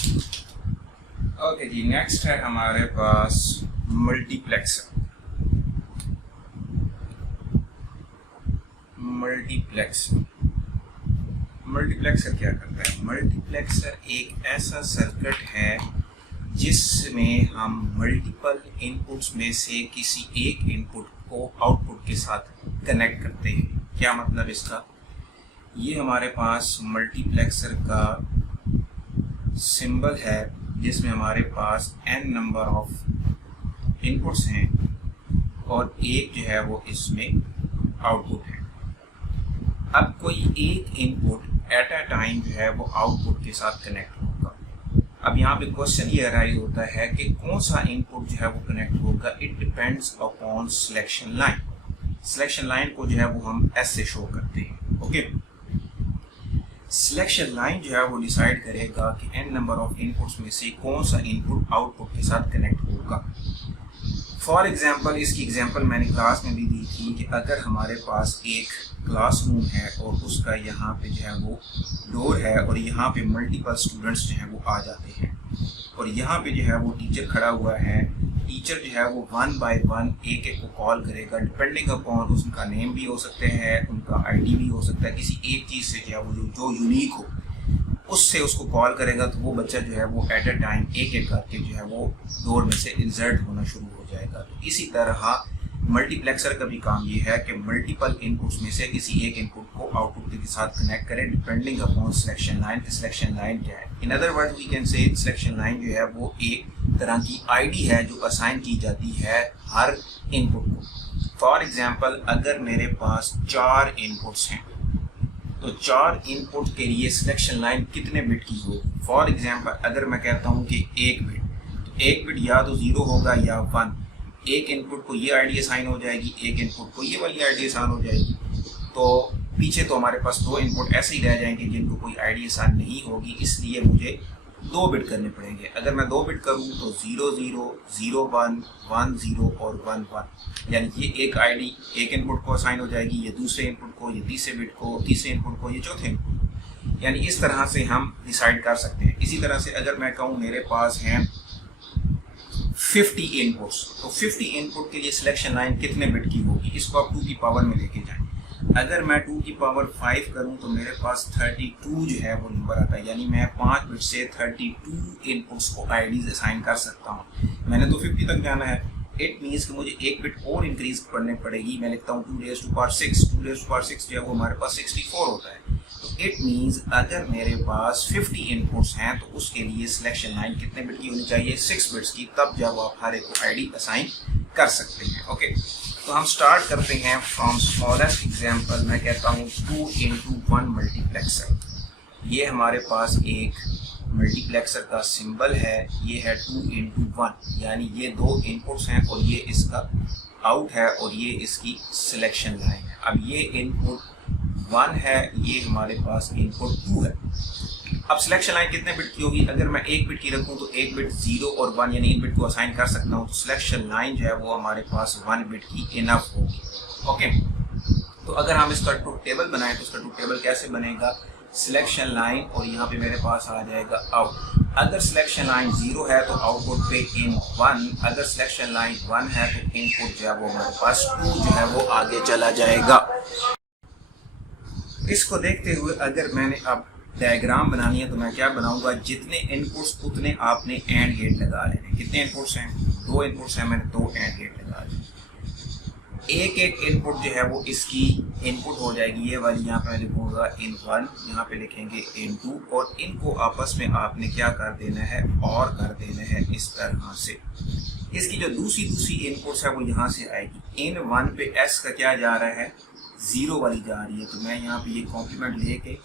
Okay जी, next है हमारे पास multiplexer. Multiplexer क्या करता है? मल्टीप्लेक्सर एक ऐसा सर्किट है जिसमें हम मल्टीपल इनपुट्स में से किसी एक इनपुट को आउटपुट के साथ कनेक्ट करते हैं। क्या मतलब इसका? ये हमारे पास मल्टीप्लेक्सर का सिंबल है जिसमें हमारे पास n नंबर ऑफ इनपुट्स हैं और एक जो है वो इसमें आउटपुट है। अब कोई एक इनपुट एट अ टाइम जो है वो आउटपुट के साथ कनेक्ट होगा। अब यहाँ पे क्वेश्चन ये अराइज होता है कि कौन सा इनपुट जो है वो कनेक्ट होगा। It depends upon selection line. Selection line को जो है वो हम S से शो करते हैं। ओके, सिलेक्शन लाइन जो है वो डिसाइड करेगा कि n नंबर ऑफ इनपुट्स में से कौन सा इनपुट आउटपुट के साथ कनेक्ट होगा। फॉर एग्जांपल, इसकी एग्जांपल मैंने क्लास में भी दी थी कि अगर हमारे पास एक क्लासरूम है और उसका यहाँ पे जो है वो डोर है और यहाँ पे मल्टीपल स्टूडेंट्स जो है वो आ जाते हैं और यहाँ पे जो है वो टीचर खड़ा हुआ है। टीचर जो है वो वन बाय वन एक एक को कॉल करेगा, डिपेंडिंग अपॉन उसका नेम भी हो सकते हैं, उनका आईडी भी हो सकता है, किसी एक चीज़ से जो है वो जो यूनिक हो उससे उसको कॉल करेगा तो वो बच्चा जो है वो एट अ टाइम एक एक करके जो है वो डोर में से इंसर्ट होना शुरू हो जाएगा। तो इसी तरह मल्टीप्लेक्सर का भी काम ये है कि मल्टीपल इनपुट्स में से किसी एक इनपुट को आउटपुट के साथ कनेक्ट करें depending upon selection line. Selection line क्या है? In other word we can say selection line जो है वो एक तरह की आईडी है जो असाइन की जाती है हर इनपुट को। फॉर एग्जांपल, अगर मेरे पास 4 इनपुट्स हैं तो 4 इनपुट के लिए सिलेक्शन लाइन कितने बिट की होगी? फॉर एग्जांपल, अगर मैं कहता हूँ कि 1 बिट, तो 1 बिट या तो 0 होगा या 1। एक इनपुट को ये आईडी असाइन हो जाएगी, एक इनपुट को ये वाली आईडी असाइन हो जाएगी। तो पीछे तो हमारे पास 2 इनपुट ऐसे ही रह जाएंगे जिनको कोई आईडी असाइन नहीं होगी, इसलिए मुझे 2 बिट करने पड़ेंगे। अगर मैं 2 बिट करूँ तो 0 0 0 1 1 0 और 1 1, यानी ये एक आईडी एक इनपुट को असाइन हो जाएगी, ये दूसरे इनपुट को, ये तीसरे बिट को, तीसरे इनपुट को, ये चौथे इनपुट। यानी इस तरह से हम डिसाइड कर सकते हैं। इसी तरह से अगर मैं कहूँ मेरे पास हैं 50 इनपुट्स, तो 50 इनपुट के लिए सिलेक्शन लाइन कितने बिट की होगी? इसको आप 2 की पावर में लेके जाएं। अगर मैं 2 की पावर 5 करूं तो मेरे पास 32 जो है वो नंबर आता है, यानी मैं 5 बिट से 32 इनपुट्स को आईडीज असाइन कर सकता हूं। मैंने तो 50 तक जाना है। इट मीन्स कि मुझे 1 बिट और इंक्रीज करने पड़ेगी। मैं लिखता हूँ 2 raised to power 6। 2 raised to power 6 जो है वो हमारे पास 64 होता है। तो इट मीन्स अगर मेरे पास 50 इनपुट्स हैं तो उसके लिए सिलेक्शन लाइन कितने बिट की होनी चाहिए? 6 बिट्स की, तब जब आप हर एक को आईडी असाइन कर सकते हैं। ओके, तो हम स्टार्ट करते हैं फ्रॉम स्मॉलेस्ट एग्जांपल। मैं कहता हूँ 2 into 1 मल्टीप्लेक्सर। ये हमारे पास एक मल्टीप्लेक्सर का सिंबल है, ये है 2 into 1, यानी ये 2 इनपुट्स हैं और ये इसका आउट है और ये इसकी सिलेक्शन लाइन है। अब ये इनपुट 1 है, ये हमारे पास इनपुट 2 है। अब सिलेक्शन लाइन कितने बिट की होगी? अगर मैं 1 बिट की रखूं तो 1 बिट 0 और 1 यानी इन बिट को असाइन कर सकता हूं, तो सिलेक्शन लाइन जो है वो हमारे पास 1 बिट की इनफ होगी। ओके, तो अगर हम इसका ट्रूथ टेबल बनाएं तो इसका ट्रूथ टेबल कैसे बनेगा? सिलेक्शन लाइन और यहाँ पे मेरे पास आ जाएगा आउट। अगर सिलेक्शन लाइन 0 है तो आउटपुट पे इन 1, अगर सिलेक्शन लाइन 1 है तो इनपुट जो है वो हमारे पास 2 जो है वो आगे चला जाएगा। इसको देखते हुए अगर मैंने अब डायग्राम बनानी है तो मैं क्या बनाऊंगा? जितने इनपुट्स उतने आपने एंड गेट लगा लेने। कितने इनपुट्स हैं? 2 इनपुट्स हैं, मैंने 2 एंड गेट लगा लिए। एक एक इनपुट जो है वो इसकी इनपुट हो जाएगी। ये वाली यहाँ पे लिखूंगा इन 1, यहाँ पे लिखेंगे इन 2, और इनको आपस में आपने क्या कर देना है? और कर देना है इस तरह से। इसकी जो दूसरी इनपुट्स है वो यहाँ से आएगी। इन 1 पे S का क्या जा रहा है? 0 वाली जा रही है, तो मैं यहाँ पे ये कॉम्प्लीमेंट लेके,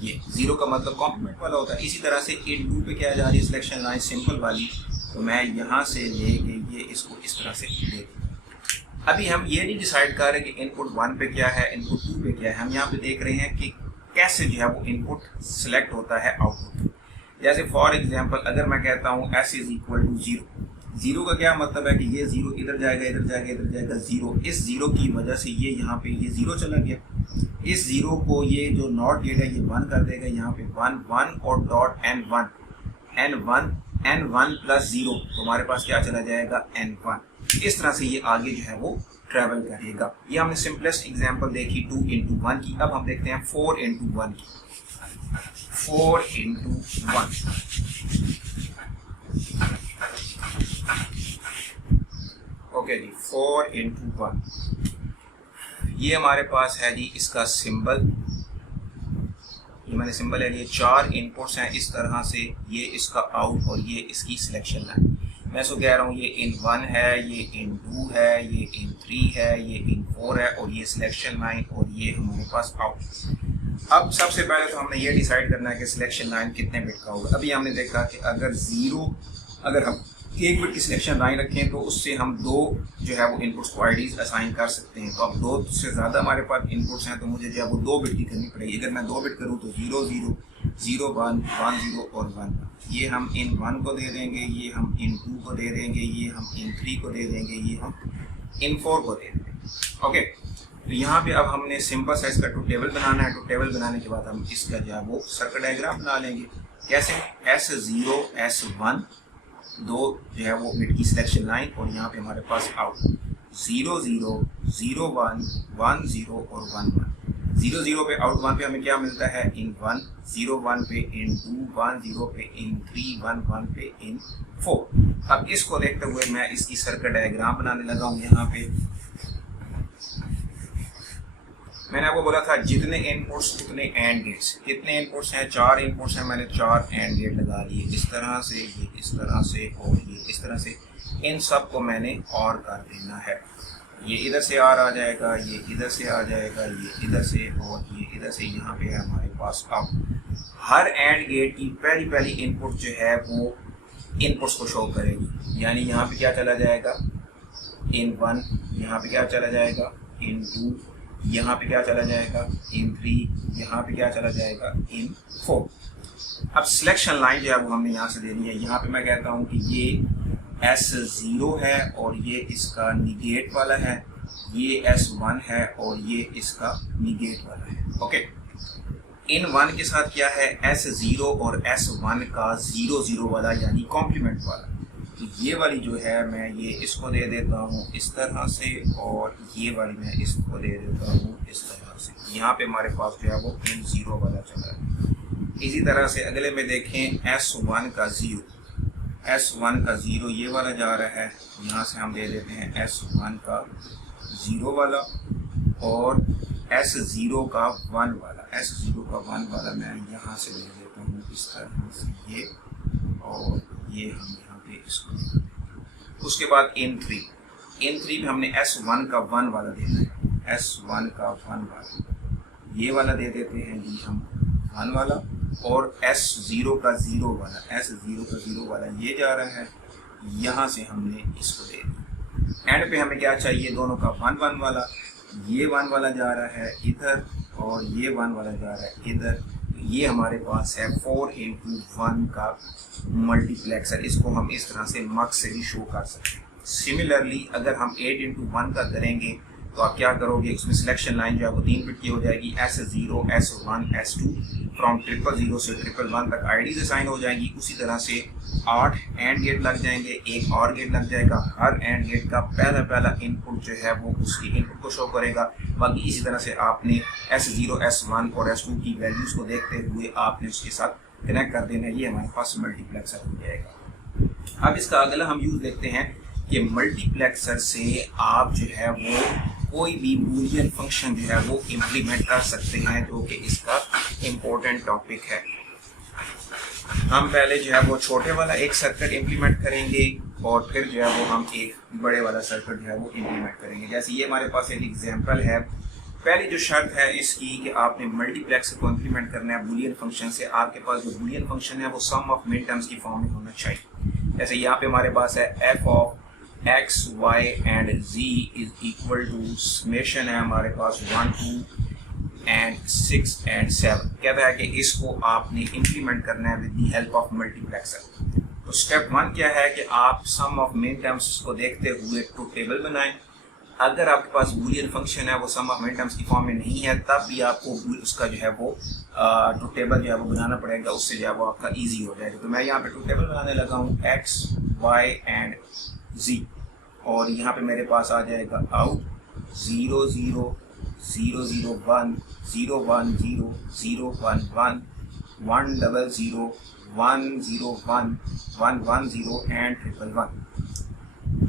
ये 0 का मतलब कॉम्प्लीमेंट वाला होता है। इसी तरह से इन 2 पे क्या जा रही है? सिलेक्शन लाइन सिंपल वाली, तो मैं यहाँ से लेके ये इसको इस तरह से ले। अभी हम ये नहीं डिसाइड कर रहे कि इनपुट 1 पे क्या है, इनपुट 2 पे क्या है। हम यहाँ पे देख रहे हैं कि कैसे जो है वो इनपुट सिलेक्ट होता है आउटपुट। जैसे फॉर एग्जांपल, अगर मैं कहता हूँ S इज इक्वल टू 0, 0 का क्या मतलब है कि ये 0 इधर जाएगा, इधर जाएगा, इधर जाएगा 0। इस 0 की वजह से ये यहाँ पे ये 0 चला गया। इस 0 को ये जो नॉट गेट है ये 1 कर देगा, यहाँ पे 1 1 और डॉट एंड 1 n1 प्लस 0, तो हमारे पास क्या चला जाएगा n1। इस तरह से ये आगे जो है वो ट्रेवल करेगा। ये हमने सिंपलेस्ट एग्जांपल देखी 2 into 1 की। अब हम देखते हैं 4 into 1 की। 4 into 1, ओके जी, 4 into 1। ये हमारे पास है जी इसका सिंबल, ये मैंने सिंबल है, ये 4 इनपुट्स हैं इस तरह से, ये इसका आउट और ये इसकी सिलेक्शन लाइन। मैं इसको कह रहा हूँ ये इन 1 है, ये इन 2 है, ये इन 3 है, ये इन 4 है और ये सिलेक्शन लाइन और ये हमारे पास आउट। अब सबसे पहले तो हमने ये डिसाइड करना है कि सिलेक्शन लाइन कितने बिट का होगा। अभी हमने देखा कि अगर हम 1 बिट की सिलेक्शन लाइन रखें तो उससे हम 2 जो है वो इनपुट्स को आईडीज असाइन कर सकते हैं। तो अब 2 से ज़्यादा हमारे पास इनपुट्स हैं तो मुझे जो है वो 2 बिट की करनी पड़ेगी। अगर मैं 2 बिट करूँ तो 0 0 0 1 1 0 और 1 1। ये हम इन 1 को दे देंगे, ये हम इन 2 को दे देंगे, ये हम इन 3 को दे देंगे, ये हम इन 4 को दे देंगे। ओके, तो यहाँ पे अब हमने सिंपल साइज का 2 टेबल बनाना है। 2 टेबल बनाने के बाद हम इसका जो है वो सर्किट डायग्राम बना लेंगे। कैसे? S0 S1 2 जो है वो बिट की सिलेक्शन लाइन और यहाँ पे हमारे पास आउट 0 0 0 1 1 0 और 1 1। 0 0 पे आउट 1 पे हमें क्या मिलता है इन 1, 0 1 पे इन 2, 1 0 पे इन 3, 1 1 पे इन 4। अब इसको देखते हुए मैं इसकी सर्किट डायग्राम बनाने लगा हूँ। यहाँ पे मैंने आपको बोला था जितने इनपुट्स उतने एंड गेट्स। कितने इनपुट्स हैं? 4 इनपुट्स हैं, मैंने 4 एंड गेट लगा लिए इस तरह से, ये इस तरह से और ये इस तरह से। इन सब को मैंने और कर देना है। ये इधर से आर आ जाएगा, ये इधर से आ जाएगा, ये इधर से और ये इधर से। यहाँ पे है हमारे पास अब हर एंड गेट की पहली इनपुट जो है वो इनपुट्स को शो करेगी। यानी यहाँ पे क्या चला जाएगा इन 1, यहाँ पे क्या चला जाएगा इन 2, यहाँ पे क्या चला जाएगा इन 3, यहाँ पे क्या चला जाएगा इन 4। अब सिलेक्शन लाइन जो है वो हमने यहाँ से देनी है। यहाँ पे मैं कहता हूँ कि ये S0 है और ये इसका निगेट वाला है, ये S1 है और ये इसका निगेट वाला है। ओके, इन 1 के साथ क्या है S0 और S1 का 0 0 वाला यानी कॉम्प्लीमेंट वाला। तो ये वाली जो है मैं ये इसको दे देता हूँ इस तरह से और ये वाली मैं इसको दे देता हूँ इस तरह से। यहाँ पे हमारे पास जो है वो इन 0 वाला चल रहा है। इसी तरह से अगले में देखें S1 का 0, S1 का 0 ये वाला जा रहा है, यहाँ से हम दे देते हैं S1 का 0 वाला और S0 का 1 वाला। S0 का 1 वाला मैं यहाँ से दे देता हूँ इस तरह से ये और ये हम यहाँ पे इसको। उसके बाद इन 3 पे हमने S1 का 1 वाला देना है, S1 का 1 वाला ये वाला दे देते हैं जी हम 1 वाला और S0 का 0 वाला, S0 का 0 वाला ये जा रहा है, यहाँ से हमने इसको दे दिया। एंड पे हमें क्या चाहिए दोनों का 1 1 वाला, ये 1 वाला जा रहा है इधर और ये 1 वाला जा रहा है इधर। ये हमारे पास है 4 into 1 का मल्टीप्लेक्सर। इसको हम इस तरह से मक से भी शो कर सकते हैं। सिमिलरली अगर हम 8 into 1 का करेंगे तो आप क्या करोगे, उसमें सिलेक्शन लाइन जो है वो 3 बिट की हो जाएगी। S0 S1 S2 फ्रॉम 000 से 111 तक आईडीज असाइन हो जाएंगी। उसी तरह से 8 एंड गेट लग जाएंगे, एक और गेट लग जाएगा। हर एंड गेट का पहला इनपुट जो है वो उसकी इनपुट को शो करेगा। बाकी इसी तरह से आपने S0 S1 और S2 की वैल्यूज को देखते हुए आपने उसके साथ कनेक्ट कर देना है। ये हमारे पास मल्टीप्लेक्सर हो जाएगा। अब इसका अगला हम यूज देखते हैं कि मल्टीप्लेक्सर से आप जो है वो कोई भी बूलियन फंक्शन जो है वो इम्प्लीमेंट कर सकते हैं, जो कि इसका इम्पोर्टेंट टॉपिक है। हम पहले जो है वो छोटे वाला एक सर्किट इम्प्लीमेंट करेंगे और फिर जो है वो हम एक बड़े वाला सर्किट जो है वो इम्प्लीमेंट करेंगे। जैसे ये हमारे पास एक एग्जांपल है। पहली जो शर्त है इसकी कि आपने मल्टीप्लेक्सर को इम्प्लीमेंट करना है बूलियन फंक्शन से। आपके पास जो बूलियन फंक्शन है वो सम ऑफ मिन टर्म्स की फॉर्म में होना चाहिए। जैसे यहाँ पे हमारे पास है f of x, y and z is equal to summation है हमारे पास 1 2 and 6 and 7। कहता है कि इसको आपने इम्प्लीमेंट करना है with the help of multiplexer. तो स्टेप 1 क्या है कि आप सम ऑफ मिन टर्म्स को देखते हुए ट्रुथ टेबल बनाएं। अगर आपके पास बूलियन फंक्शन है वो सम ऑफ मिनटर्म्स की फॉर्म में नहीं है, तब भी आपको उसका जो है वो ट्रूथ टेबल जो है वो बनाना पड़ेगा, उससे जो है वो आपका ईजी हो जाएगा। तो मैं यहाँ पे ट्रूथ टेबल बनाने लगा हूँ x, y एंड z, और यहाँ पे मेरे पास आ जाएगा आउट 0 0 0 0 1 0 1 0 0 1 1 1 0 0 1 0 1 1 1 0 एंड 1 1 1।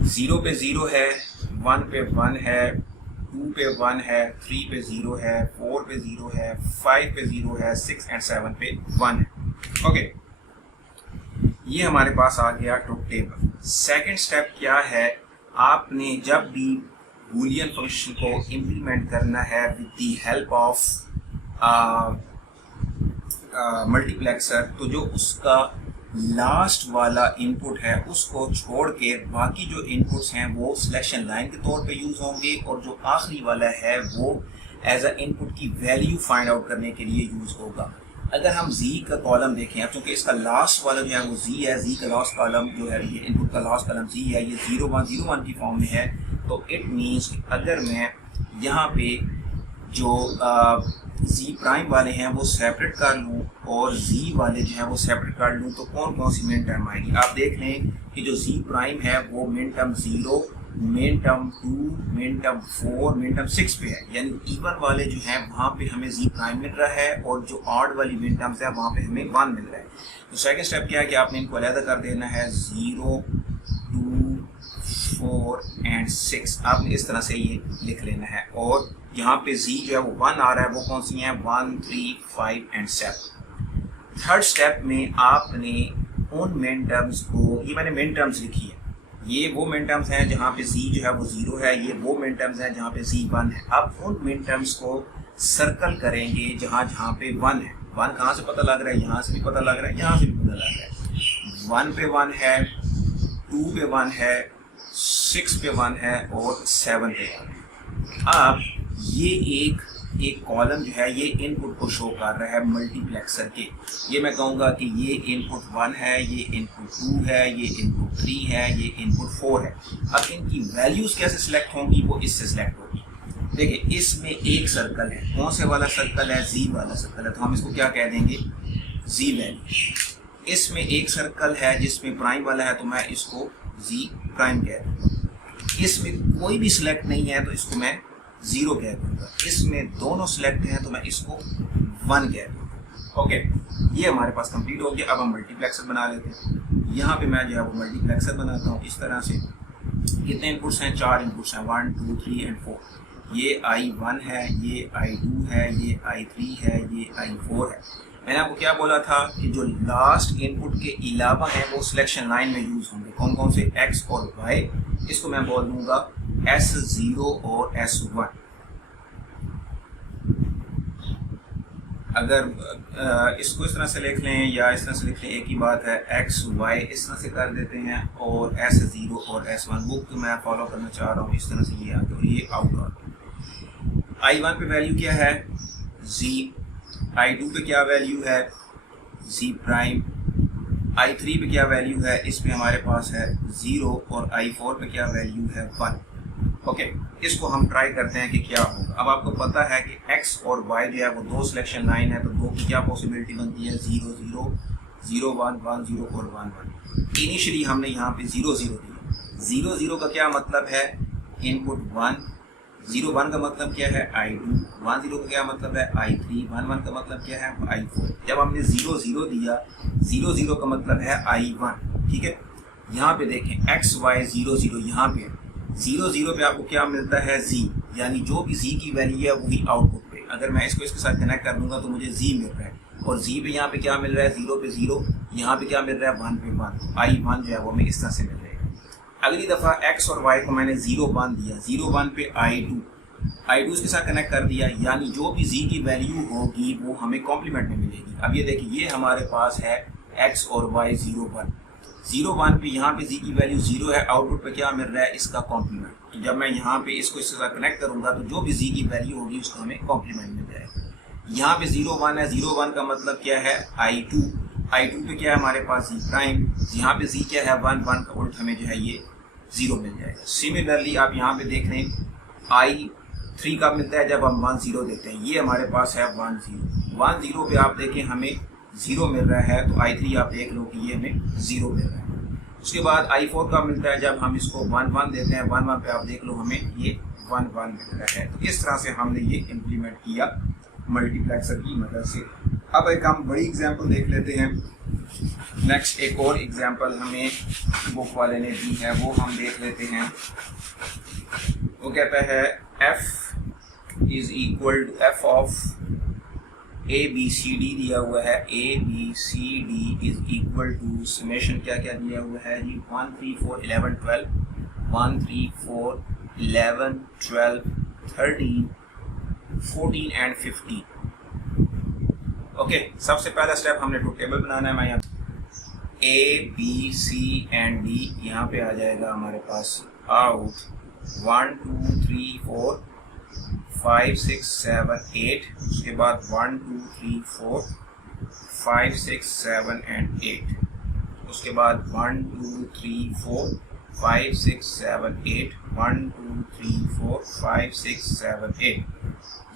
0 पे 0 है, 1 पे 1 है, 2 पे 1 है, 3 पे 0 है, 4 पे 0 है, 5 पे 0 है, 6 एंड 7 पे 1 है। ओके, ये हमारे पास आ गया ट्रूथ टेबल। सेकंड स्टेप क्या है, आपने जब भी बूलियन फंक्शन को इम्प्लीमेंट करना है with the help of multiplexer, तो जो उसका लास्ट वाला इनपुट है उसको छोड़ के बाकी जो इनपुट्स हैं वो सिलेक्शन लाइन के तौर पे यूज़ होंगे, और जो आखिरी वाला है वो एज अ इनपुट की वैल्यू फाइंड आउट करने के लिए यूज़ होगा। अगर हम z का कॉलम देखें, अब चूँकि इसका लास्ट वाला जो है वो z है, z का लास्ट कॉलम जो है, ये इनपुट का लास्ट कॉलम z है, ये 0 1 0 1 की फॉर्म में है, तो इट मीन्स अगर मैं यहाँ पे जो z प्राइम वाले हैं वो सेपरेट कर लूँ और z वाले जो है वो सेपरेट कर लूँ, तो कौन कौन सी मिन टर्म आएगी। आप देख लें कि जो z प्राइम है वो min term 0, min term 2, min term 4, min term 6 पे है, यानी इवन वाले जो हैं वहाँ पे हमें z प्राइम मिल रहा है, और जो ऑड वाली मिन टर्म्स है वहाँ पे हमें 1 मिल रहा है। तो सेकंड स्टेप क्या है कि आपने इनको अलग कर देना है, 0 2 4 एंड 6, आपने इस तरह से ये लिख लेना है, और यहाँ पे z जो है वो 1 आ रहा है, वो कौन सी हैं, 1 3 5 एंड 7। थर्ड स्टेप में आपने उन मिन टर्म्स को, ये मैंने मिन टर्म्स लिखी है, ये वो मिन टर्म्स हैं जहाँ पे z जो है वो 0 है, ये वो मिन टर्म्स हैं जहाँ पे z 1 है। अब उन मिन टर्म्स को सर्कल करेंगे जहाँ जहाँ पे 1 है। 1 कहाँ से पता लग रहा है, यहाँ से भी पता लग रहा है, यहाँ से भी पता लग रहा है। 1 पे 1 है, 2 पे 1 है, 6 पे 1 है, और 7 पे 1 है। अब ये एक कॉलम जो है ये इनपुट को शो कर रहा है मल्टीप्लेक्सर के। ये मैं कहूँगा कि ये इनपुट 1 है, ये इनपुट 2 है, ये इनपुट 3 है, ये इनपुट 4 है। अब इनकी वैल्यूज़ कैसे सिलेक्ट होंगी, वो इससे सिलेक्ट होगी। देखिए इसमें एक सर्कल है, कौन से वाला सर्कल है, z वाला सर्कल है, तो हम इसको क्या कह देंगे, z वैल्यू। इसमें एक सर्कल है जिसमें प्राइम वाला है, तो मैं इसको z प्राइम कह दूँगा। इसमें कोई भी सिलेक्ट नहीं है तो इसको मैं 0 कह दूँगा। इसमें दोनों सिलेक्ट हैं तो मैं इसको 1 कह दूँगा। ओके, ये हमारे पास कंप्लीट हो गया। अब हम मल्टीप्लेक्सर बना लेते हैं। यहाँ पे मैं जो है वो मल्टीप्लेक्सर बनाता हूँ इस तरह से। कितने इनपुट्स हैं, 4 इनपुट्स हैं, 1 2 3 एंड 4। ये I1 है, ये I2 है, ये I3 है, ये I4 है। मैंने आपको क्या बोला था कि जो लास्ट इनपुट के अलावा है वो सिलेक्शन लाइन में यूज़ होंगे। कौन कौन से, X और Y। इसको मैं बोल दूंगा S0 और S1। अगर इसको इस तरह से लिख लें या इस तरह से लिख लें, एक ही बात है, X Y इस तरह से कर देते हैं, और S0 और S1 बुक तो मैं फॉलो करना चाह रहा हूँ इस तरह से, ये आ गया, ये आउट आ गया। I1 पे वैल्यू क्या है, Z। I2 पे क्या वैल्यू है, Z प्राइम। I3 पे क्या वैल्यू है, इस पे हमारे पास है 0, और I4 पे क्या वैल्यू है, 1। ओके, इसको हम ट्राई करते हैं कि क्या होगा। अब आपको पता है कि X और Y जो है वो 2 सिलेक्शन लाइन है, तो 2 की क्या पॉसिबिलिटी बनती है, 0 0 0 1 1 0 और 1 1। इनिशियली हमने यहाँ पे 0 0 दिया। 0 0 का क्या मतलब है, इनपुट 1। 0 1 का मतलब क्या है, I2। 1 0 का क्या मतलब है, I3। 1 1 का मतलब क्या है, I4। जब हमने 0 0 दिया, 0 0 का मतलब है I1। ठीक है, यहाँ पे देखें X Y 0 0 यहाँ पे 0 0 पे आपको क्या मिलता है, Z, यानी जो भी Z की वैल्यू है वही आउटपुट पे। अगर मैं इसको इसके साथ कनेक्ट कर दूंगा तो मुझे Z मिल रहा है, और Z पे यहाँ पे क्या मिल रहा है, 0 पे 0, यहाँ पे क्या मिल रहा है, 1 पे 1। I1 जो है वो हमें इस तरह से मिल रहा है। अगली दफ़ा X और Y को मैंने 0 1 दिया, 0 1 पे I2 इसके साथ कनेक्ट कर दिया, यानी जो भी Z की वैल्यू होगी वो हमें कॉम्प्लीमेंट में मिलेगी। अब ये देखिए, ये हमारे पास है X और Y 0 1। 0 1 पे यहाँ पे Z की वैल्यू 0 है, आउटपुट पे क्या मिल रहा है, इसका कॉम्प्लीमेंट। तो जब मैं यहाँ पे इसको इसके साथ कनेक्ट करूँगा तो जो भी Z की वैल्यू होगी उसका हमें कॉम्प्लीमेंट मिल जाएगा। यहाँ पे 0 1 है, 0 1 का मतलब क्या है, I2 पे क्या है हमारे पास, Z प्राइम। यहाँ पे Z क्या है, 1 1 का उल्ट हमें जो है ये 0 मिल जाएगा। सिमिलरली आप यहाँ पे देख रहे हैं I3 कब मिलता है, जब हम 1 0 देते हैं। ये हमारे पास है 1 0 पे आप देखें हमें 0 मिल रहा है, तो I3 आप देख लो कि ये हमें 0 मिल रहा है। उसके बाद I4 कब मिलता है, जब हम इसको 1 1 देते हैं। 1 1 पे आप देख लो हमें ये 1 1 मिल रहा है। तो इस तरह से हमने ये इम्प्लीमेंट किया मल्टीप्लेक्सर की मदद से। अब एक हम बड़ी एग्जांपल देख लेते हैं। नेक्स्ट एक और एग्जांपल हमें बुक वाले ने दी है, वो हम देख लेते हैं। वो कहता है f is equal to f of ABCD दिया हुआ है। ABCD is equal to summation क्या क्या दिया हुआ है जी, 1 3 4 11 12 1 3 4 11 12 13 14 एंड 15। ओके, सबसे पहला स्टेप हमने ट्रूथ टेबल बनाना है। मैं यहाँ A B C and D यहाँ पे आ जाएगा हमारे पास आउट 1 2 3 4 5 6 7 8। उसके बाद 1 2 3 4 5 6 7 एंड 8। उसके बाद 1 2 3 4 5 6 7 8 1 2 3 4 5 6 7 8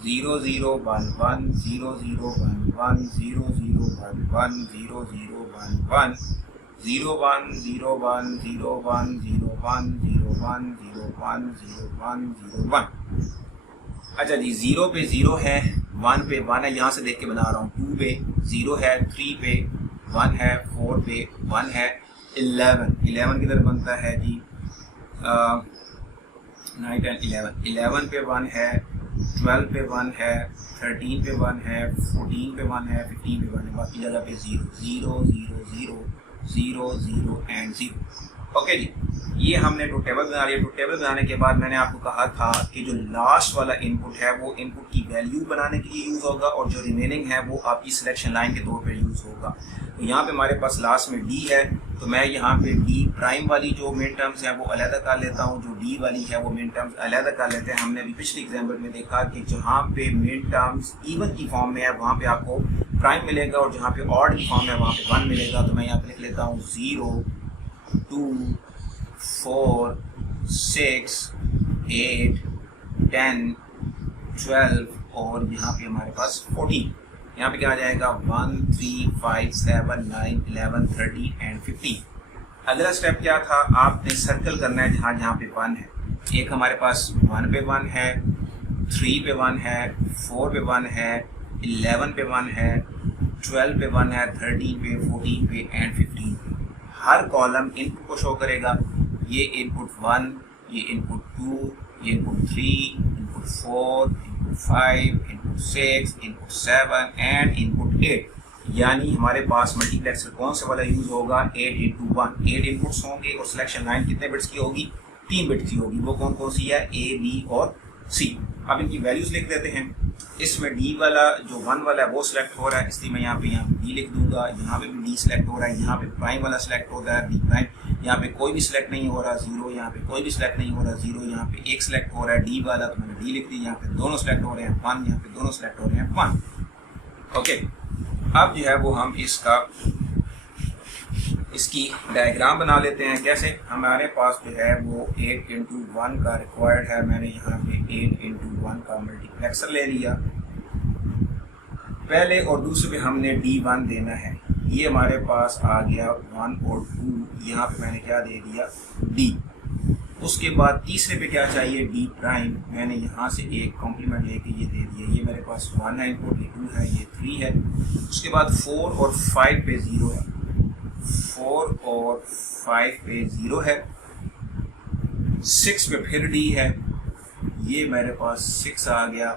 0 0 1 1 0 0 1 1 0 0 1 1 0 0 1 1 0 1 0 1 0 1 0 1 0 1 0 1 0 1 0 1। अच्छा जी, 0 पे 0 है, 1 पे 1 है, यहाँ से देख के बना रहा हूँ। 2 पे 0 है, 3 पे 1 है, 4 पे 1 है, 11 किधर बनता है जी, 9 10 11 पे 1 है, 12 पे 1 है, 13 पे 1 है, 14 पे 1 है, 15 पे 1 है, बाकी जगह पे 0 0 0 0 0 0 एंड 0। ओके जी, ये हमने ट्रूथ टेबल बना लिया। ट्रूथ टेबल बनाने के बाद मैंने आपको कहा था कि जो लास्ट वाला इनपुट है वो इनपुट की वैल्यू बनाने के लिए यूज़ होगा और जो रिमेनिंग है वो आपकी सिलेक्शन लाइन के तौर पर यूज़ होगा। तो यहाँ पे हमारे पास लास्ट में D है, तो मैं यहाँ पे D प्राइम वाली जो मेन टर्म्स हैं वो अलग कर लेता हूँ, जो D वाली है वो मेन टर्म्स अलग कर लेते हैं। हमने अभी पिछले एग्जाम्पल में देखा कि जहाँ पे मेन टर्म्स इवन की फॉर्म में है वहाँ पे आपको प्राइम मिलेगा और जहाँ पे ऑड की फॉर्म है वहाँ पे 1 मिलेगा। तो मैं यहाँ पे लिख लेता हूँ 0 2 4 6 8 10 12 और यहाँ पे हमारे पास 14। यहाँ पे क्या आ जाएगा 1 3 5 7 9 11 13 एंड 15। अगला स्टेप क्या था, आपने सर्कल करना है जहाँ जहाँ पे 1 है। एक हमारे पास 1 पे 1 है, 3 पे 1 है, 4 पे 1 है, 11 पे 1 है, 12 पे 1 है, 13 पे 14 पे एंड 15। हर कॉलम इनपुट को शो करेगा। ये इनपुट 1, ये इनपुट 2, ये input 3, input 4, input 5, input 6, input 7 and input 8। यानी हमारे पास मल्टीप्लेक्सर कौन सा वाला यूज होगा, 8 × 1। 8 इनपुट्स होंगे और सिलेक्शन लाइन कितने बिट्स की होगी, 3 बिट्स की होगी। वो कौन कौन सी है, A, B और C। अब इनकी वैल्यूज लिख देते हैं। इसमें D वाला जो 1 वाला है वो सिलेक्ट हो रहा है, इसलिए मैं यहाँ पे D लिख दूंगा। यहाँ पे भी D सिलेक्ट हो रहा है, यहाँ पे प्राइम वाला सिलेक्ट हो रहा है B प्राइम। यहाँ पे कोई भी सिलेक्ट नहीं हो रहा 0, यहाँ पे कोई भी सिलेक्ट नहीं हो रहा 0, यहाँ पे एक सिलेक्ट हो रहा है D वाला, तो मैंने D लिख दी। यहाँ पे दोनों सिलेक्ट हो रहे हैं 1, यहाँ पे दोनों सिलेक्ट हो रहे हैं 1। ओके, अब जो है वो हम इसकी डायग्राम बना लेते हैं। कैसे, हमारे पास जो है वो 8 × 1 का रिक्वायर्ड है। मैंने यहाँ पे 8 × 1 का मल्टीप्लेक्सर ले लिया। पहले और दूसरे पे हमने D1 देना है। ये हमारे पास आ गया 1 और 2, यहाँ पे मैंने क्या दे दिया D। उसके बाद तीसरे पे क्या चाहिए, D प्राइम। मैंने यहाँ से एक कॉम्प्लीमेंट लेके ये दे दिया। ये मेरे पास 1 है इनपुट, ये 2 है, ये 3 है। उसके बाद 4 और 5 पे 0 है, 4 और 5 पे 0 है। 6 पे फिर D है, ये मेरे पास 6 आ गया,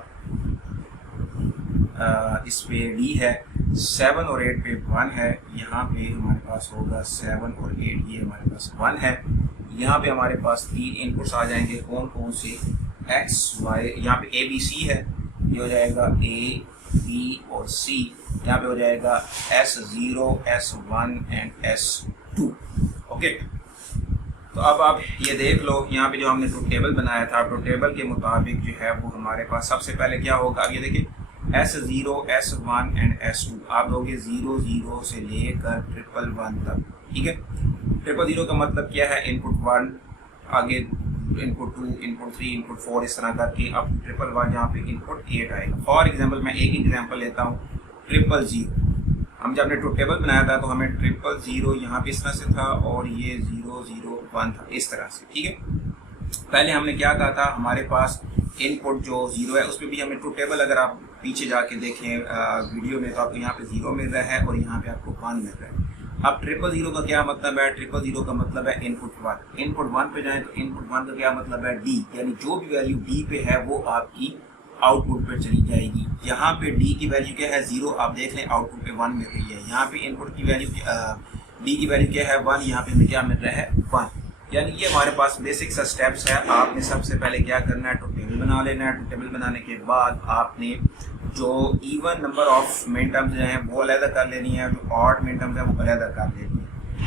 इस पे D है। 7 और 8 पे 1 है, यहाँ पे हमारे पास होगा 7 और 8, ये हमारे पास 1 है। यहाँ पे हमारे पास 3 इनपुट्स आ जाएंगे, कौन कौन से, X Y। यहाँ पे A B C है, ये हो जाएगा A B और C। यहाँ पे हो जाएगा S0 S1 and S2। Okay, तो अब आप ये देख लो, यहाँ पे जो हमने ट्रूथ टेबल बनाया था, ट्रूथ टेबल के मुताबिक जो है वो हमारे पास सबसे पहले क्या होगा, अब ये देखिए S0 S1 एंड S2। आप लोगे 0 0 से लेकर 1 1 1 तक, ठीक है। 0 0 का मतलब क्या है, इनपुट 1, आगे इनपुट 2, इनपुट 3, इनपुट 4 इस तरह करके अब 111 जहाँ पे इनपुट 8 आएगा। फॉर एग्जांपल मैं एक एग्जांपल लेता हूँ 000। हम जब हमने ट्रुथ टेबल बनाया था तो हमें 000 यहाँ पे इस तरह से था और ये 001 था इस तरह से, ठीक है। पहले हमने क्या कहा था, हमारे पास इनपुट जो 0 है उसमें भी हमें ट्रुथ टेबल अगर आप पीछे जाके देखें वीडियो में तो आपको यहाँ पे 0 मिल रहा है और यहाँ पे आपको 1 मिल रहा है। अब 000 का क्या मतलब है, 000 का मतलब है इनपुट 1। इनपुट 1 पे जाएं तो इनपुट 1 का क्या मतलब है, डी, यानी जो भी वैल्यू डी पे है वो आपकी आउटपुट पे चली जाएगी। यहाँ पे डी की वैल्यू क्या है 0, आप देख लें आउटपुट पे 1 मिल रही है। यहाँ पे इनपुट की वैल्यू डी की वैल्यू क्या है 1, यहाँ पे हमें क्या मिल रहा है 1। यानी ये हमारे पास बेसिक सा स्टेप्स है। आपने सबसे पहले क्या करना है, ट्रुथ टेबल बना लेना है। ट्रुथ टेबल बनाने के बाद आपने जो इवन नंबर ऑफ मिन टर्म्स हैं वो अलग कर लेनी है, जो ऑड मिन टर्म्स हैं वो अलग कर लेनी है।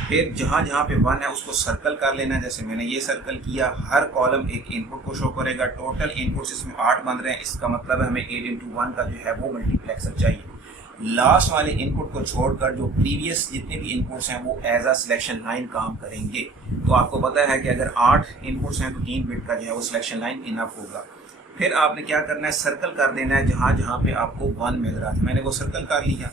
फिर जहाँ जहाँ पे 1 है उसको सर्कल कर लेना है, जैसे मैंने ये सर्कल किया। हर कॉलम एक इनपुट को शो करेगा। टोटल इनपुट्स इसमें 8 बन रहे हैं, इसका मतलब है हमें 8 × 1 का जो है वो मल्टीप्लेक्सर चाहिए। लास्ट वाले इनपुट को छोड़कर जो प्रीवियस जितने भी इनपुट्स हैं वो एज अ सिलेक्शन लाइन काम करेंगे। तो आपको पता है कि अगर 8 इनपुट्स हैं तो 3 बिट का जो है वो सिलेक्शन लाइन इनफ होगा। फिर आपने क्या करना है, सर्कल कर देना है जहाँ जहाँ पे आपको 1 मिल रहा था। मैंने वो सर्कल कर लिया।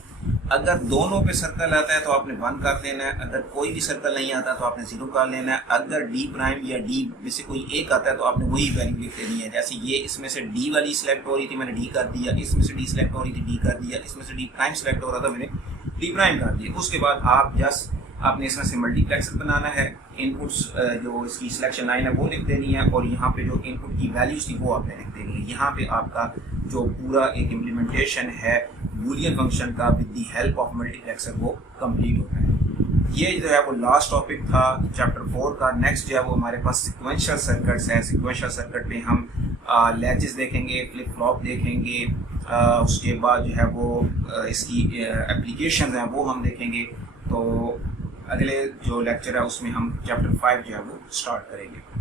अगर दोनों पे सर्कल आता है तो आपने 1 कर देना है। अगर कोई भी सर्कल नहीं आता तो आपने 0 कर लेना है। अगर डी प्राइम या डी में से कोई एक आता है तो आपने वही वैल्यू लिख देनी है। जैसे ये इसमें से डी वाली सिलेक्ट हो रही थी, मैंने डी कर दिया। इसमें से डी सिलेक्ट हो रही थी, डी कर दिया। इसमें से डी प्राइम सिलेक्ट हो रहा था, मैंने डी प्राइम कर दिया। उसके बाद आप जस्ट आपने इसमें से मल्टीप्लेक्सर बनाना है। इनपुट्स जो इसकी सिलेक्शन लाइन है वो लिख देनी है और यहाँ पे जो इनपुट की वैल्यूज थी वो आपने लिख देनी है। यहाँ पे आपका जो पूरा एक इम्प्लीमेंटेशन है बूलियन फंक्शन का with the help of multiplexer वो कंप्लीट होता है। ये जो है वो लास्ट टॉपिक था चैप्टर 4 का। नेक्स्ट जो है वो हमारे पास सिक्वेंशियल सर्किट्स है। सिक्वेंशियल सर्किट में हम लैचेस देखेंगे, फ्लिप फ्लॉप देखेंगे, उसके बाद जो है वो इसकी एप्लीकेशन है वो हम देखेंगे। तो अगले जो लेक्चर है उसमें हम चैप्टर 5 जो है वो स्टार्ट करेंगे।